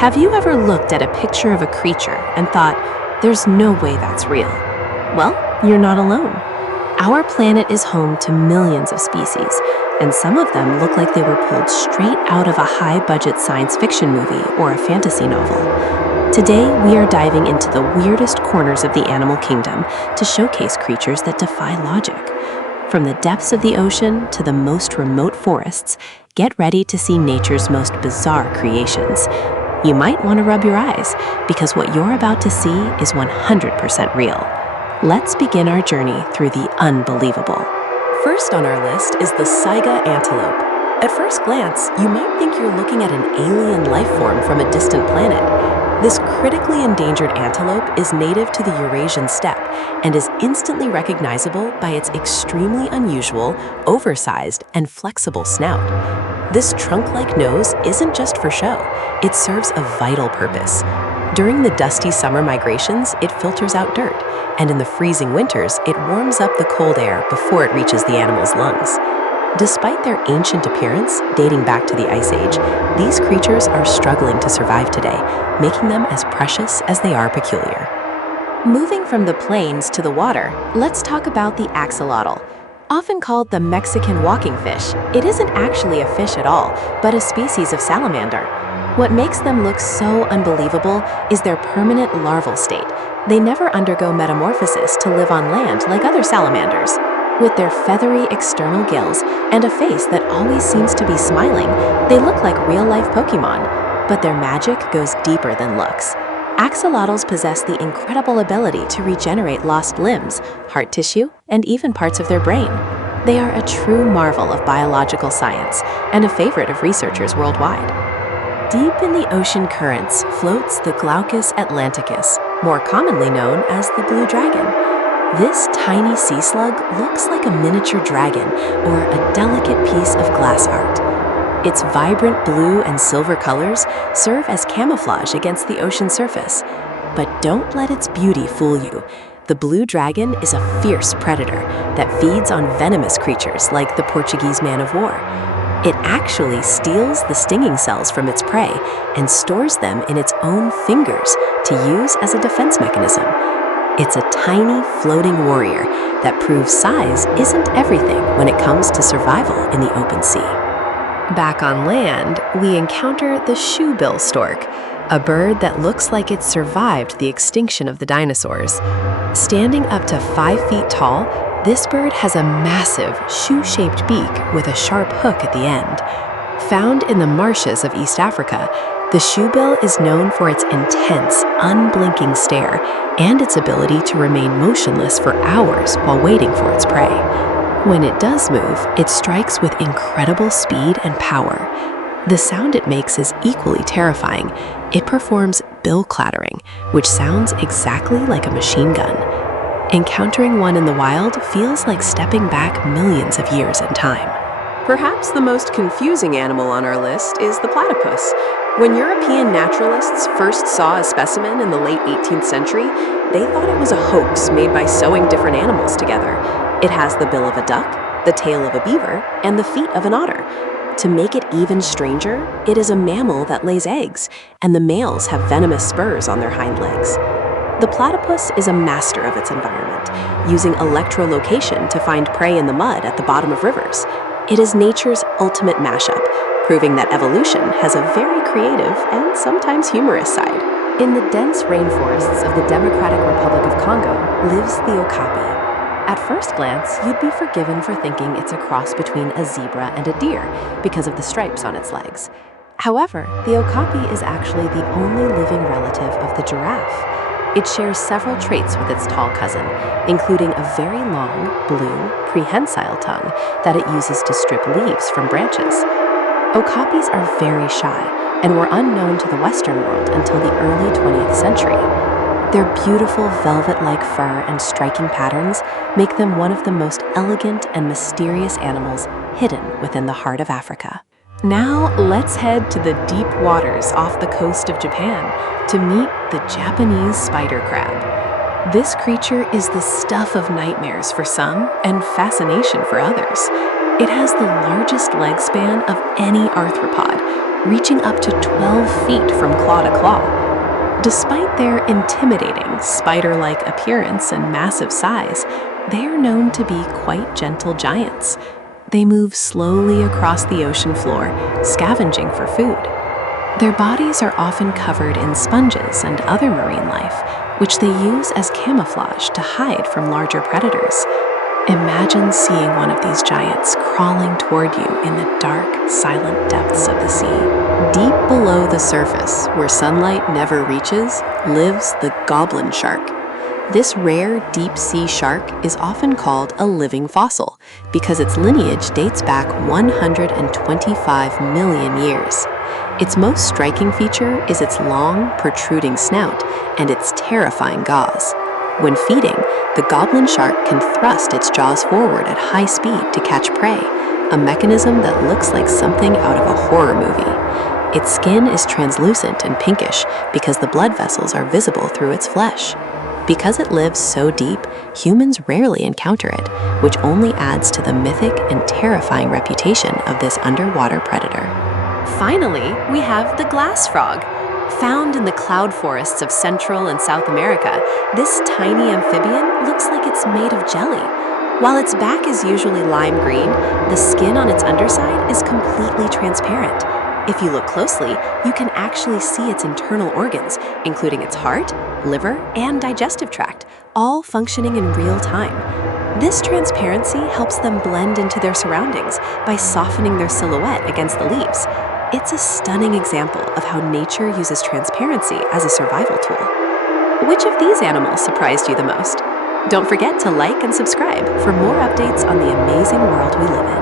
Have you ever looked at a picture of a creature and thought, there's no way that's real? Well, you're not alone. Our planet is home to millions of species, and some of them look like they were pulled straight out of a high-budget science fiction movie or a fantasy novel. Today, we are diving into the weirdest corners of the animal kingdom to showcase creatures that defy logic. From the depths of the ocean to the most remote forests, get ready to see nature's most bizarre creations. You might want to rub your eyes, because what you're about to see is 100% real. Let's begin our journey through the unbelievable. First on our list is the Saiga antelope. At first glance, you might think you're looking at an alien life form from a distant planet. This critically endangered antelope is native to the Eurasian steppe and is instantly recognizable by its extremely unusual, oversized, and flexible snout. This trunk-like nose isn't just for show, it serves a vital purpose. During the dusty summer migrations, it filters out dirt, and in the freezing winters, it warms up the cold air before it reaches the animal's lungs. Despite their ancient appearance, dating back to the Ice Age, these creatures are struggling to survive today, making them as precious as they are peculiar. Moving from the plains to the water, let's talk about the axolotl. Often called the Mexican walking fish, it isn't actually a fish at all, but a species of salamander. What makes them look so unbelievable is their permanent larval state. They never undergo metamorphosis to live on land like other salamanders. With their feathery external gills and a face that always seems to be smiling, they look like real-life Pokemon, but their magic goes deeper than looks. Axolotls possess the incredible ability to regenerate lost limbs, heart tissue, and even parts of their brain. They are a true marvel of biological science and a favorite of researchers worldwide. Deep in the ocean currents floats the Glaucus atlanticus, more commonly known as the blue dragon. This tiny sea slug looks like a miniature dragon or a delicate piece of glass art. Its vibrant blue and silver colors serve as camouflage against the ocean surface. But don't let its beauty fool you. The blue dragon is a fierce predator that feeds on venomous creatures like the Portuguese man-of-war. It actually steals the stinging cells from its prey and stores them in its own fingers to use as a defense mechanism. It's a tiny, floating warrior that proves size isn't everything when it comes to survival in the open sea. Back on land, we encounter the shoebill stork, a bird that looks like it survived the extinction of the dinosaurs. Standing up to 5 feet tall, this bird has a massive, shoe-shaped beak with a sharp hook at the end. Found in the marshes of East Africa, the shoebill is known for its intense, unblinking stare and its ability to remain motionless for hours while waiting for its prey. When it does move, it strikes with incredible speed and power. The sound it makes is equally terrifying. It performs bill clattering, which sounds exactly like a machine gun. Encountering one in the wild feels like stepping back millions of years in time. Perhaps the most confusing animal on our list is the platypus. When European naturalists first saw a specimen in the late 18th century, they thought it was a hoax made by sewing different animals together. It has the bill of a duck, the tail of a beaver, and the feet of an otter. To make it even stranger, it is a mammal that lays eggs, and the males have venomous spurs on their hind legs. The platypus is a master of its environment, using electrolocation to find prey in the mud at the bottom of rivers. It is nature's ultimate mashup, proving that evolution has a very creative and sometimes humorous side. In the dense rainforests of the Democratic Republic of Congo lives the okapi. At first glance, you'd be forgiven for thinking it's a cross between a zebra and a deer because of the stripes on its legs. However, the okapi is actually the only living relative of the giraffe. It shares several traits with its tall cousin, including a very long, blue, prehensile tongue that it uses to strip leaves from branches. Okapis are very shy and were unknown to the Western world until the early 20th century. Their beautiful velvet-like fur and striking patterns make them one of the most elegant and mysterious animals hidden within the heart of Africa. Now, let's head to the deep waters off the coast of Japan to meet the Japanese spider crab. This creature is the stuff of nightmares for some and fascination for others. It has the largest leg span of any arthropod, reaching up to 12 feet from claw to claw. Despite their intimidating, spider-like appearance and massive size, they are known to be quite gentle giants. They move slowly across the ocean floor, scavenging for food. Their bodies are often covered in sponges and other marine life, which they use as camouflage to hide from larger predators. Imagine seeing one of these giants crawling toward you in the dark, silent depths of the sea. Deep below the surface, where sunlight never reaches, lives the goblin shark. This rare deep-sea shark is often called a living fossil because its lineage dates back 125 million years. Its most striking feature is its long, protruding snout and its terrifying jaws. When feeding, the goblin shark can thrust its jaws forward at high speed to catch prey, a mechanism that looks like something out of a horror movie. Its skin is translucent and pinkish because the blood vessels are visible through its flesh. Because it lives so deep, humans rarely encounter it, which only adds to the mythic and terrifying reputation of this underwater predator. Finally, we have the glass frog. Found in the cloud forests of Central and South America, this tiny amphibian looks like it's made of jelly. While its back is usually lime green, the skin on its underside is completely transparent. If you look closely, you can actually see its internal organs, including its heart, liver, and digestive tract, all functioning in real time. This transparency helps them blend into their surroundings by softening their silhouette against the leaves. It's a stunning example of how nature uses transparency as a survival tool. Which of these animals surprised you the most? Don't forget to like and subscribe for more updates on the amazing world we live in.